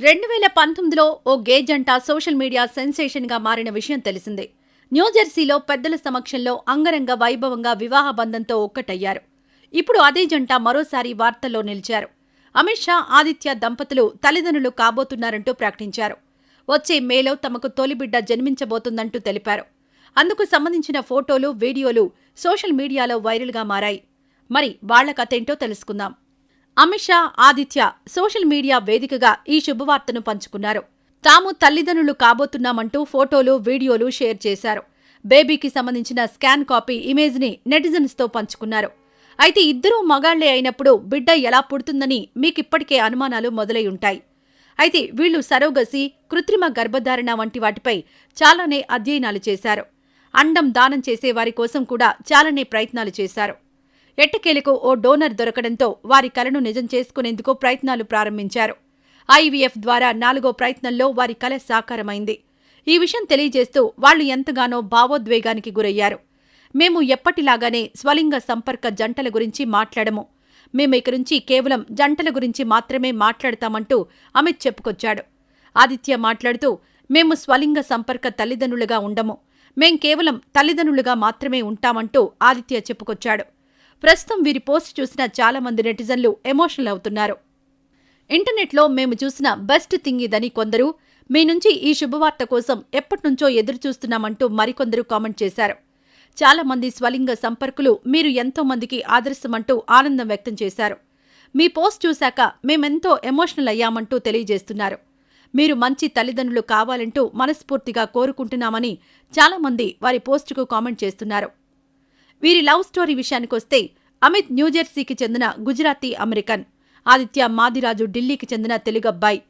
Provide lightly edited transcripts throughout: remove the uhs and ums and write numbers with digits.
2019లో ఓ గే జంట social media సెన్సేషన్గా మారిన విషయం తెలిసిందే. న్యూజెర్సీలో పెద్దల సమక్షంలో అంగరంగ వైభవంగా వివాహ బంధంతో ఒక్కటయ్యారు. ఇప్పుడు అదే జంట మరోసారి వార్తల్లో నిలిచారు. అమిత్ షా, ఆదిత్య దంపతులు తల్లిదండ్రులు కాబోతున్నారంటూ ప్రకటించారు. వచ్చే మేలో తమకు తొలిబిడ్డ జన్మించబోతుందంటూ తెలిపారు. అందుకు సంబంధించిన ఫోటోలు, వీడియోలు సోషల్ మీడియాలో వైరల్గా మారాయి. మరి వాళ్ల కథేంటో తెలుసుకుందాం. అమిత్ షా, ఆదిత్య సోషల్ మీడియా వేదికగా ఈ శుభవార్తను పంచుకున్నారు. తాము తల్లిదండ్రులు కాబోతున్నామంటూ ఫోటోలు, వీడియోలు షేర్ చేశారు. బేబీకి సంబంధించిన స్కాన్ కాపీ ఇమేజ్ని నెటిజన్స్తో పంచుకున్నారు. అయితే ఇద్దరూ మగాళ్లే అయినప్పుడు బిడ్డ ఎలా పుడుతుందని మీకిప్పటికే అనుమానాలు మొదలై ఉంటాయి. అయితే వీళ్లు సరోగసి, కృత్రిమ గర్భధారణ వంటి వాటిపై చాలానే అధ్యయనాలు చేశారు. అండం దానం చేసే వారి కోసం కూడా చాలానే ప్రయత్నాలు చేశారు. ఎట్టకేలకు ఓ డోనర్ దొరకడంతో వారి కలను నిజం చేసుకునేందుకు ప్రయత్నాలు ప్రారంభించారు. ఐవీఎఫ్ ద్వారా 4వ ప్రయత్నంలో వారి కల సాకారమైంది. ఈ విషయం తెలియజేస్తూ వాళ్లు ఎంతగానో భావోద్వేగానికి గురయ్యారు. మేము ఎప్పటిలాగానే స్వలింగ సంపర్క జంటల గురించి మాట్లాడము. మేము ఇక నుంచి కేవలం జంటల గురించి మాత్రమే మాట్లాడతామంటూ అమిత్ చెప్పుకొచ్చాడు. ఆదిత్య మాట్లాడుతూ, మేము స్వలింగ సంపర్క తల్లిదండ్రులుగా ఉండము. మేం కేవలం తల్లిదండ్రులుగా మాత్రమే ఉంటామంటూ ఆదిత్య చెప్పుకొచ్చాడు. ప్రస్తుతం వీరి పోస్ట్ చూసిన చాలా మంది నెటిజన్లు ఎమోషనల్ అవుతున్నారు. ఇంటర్నెట్లో మేము చూసిన బెస్ట్ థింగ్ ఇదని కొందరు, మీ నుంచి ఈ శుభవార్త కోసం ఎప్పటినుంచో ఎదురుచూస్తున్నామంటూ మరికొందరు కామెంట్ చేశారు. చాలా మంది స్వలింగ సంపర్కులు మీరు ఎంతో మందికి ఆదర్శమంటూ ఆనందం వ్యక్తం చేశారు. మీ పోస్ట్ చూశాక మేమెంతో ఎమోషనల్ అయ్యామంటూ తెలియజేస్తున్నారు. మీరు మంచి తల్లిదండ్రులు కావాలంటూ మనస్ఫూర్తిగా కోరుకుంటున్నామని చాలామంది వారి పోస్టుకు కామెంట్ చేస్తున్నారు. వీరి లవ్ స్టోరీ విషయానికొస్తే అమిత్ న్యూజెర్సీకి చెందిన గుజరాతీ అమెరికన్, ఆదిత్య మాదిరాజు ఢిల్లీకి చెందిన తెలుగబ్బాయి.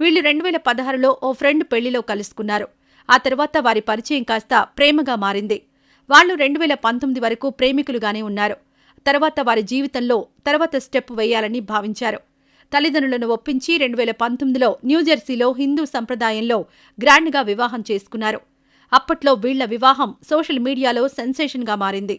వీళ్లు 2016లో ఓ ఫ్రెండ్ పెళ్లిలో కలుసుకున్నారు. ఆ తర్వాత వారి పరిచయం కాస్త ప్రేమగా మారింది. వాళ్లు 2019 వరకు ప్రేమికులుగానే ఉన్నారు. తర్వాత వారి జీవితంలో తర్వాత స్టెప్ వేయాలని భావించారు. తల్లిదండ్రులను ఒప్పించి 2019లో న్యూజెర్సీలో హిందూ సంప్రదాయంలో గ్రాండ్గా వివాహం చేసుకున్నారు. అప్పట్లో వీళ్ల వివాహం సోషల్ మీడియాలో సెన్సేషన్గా మారింది.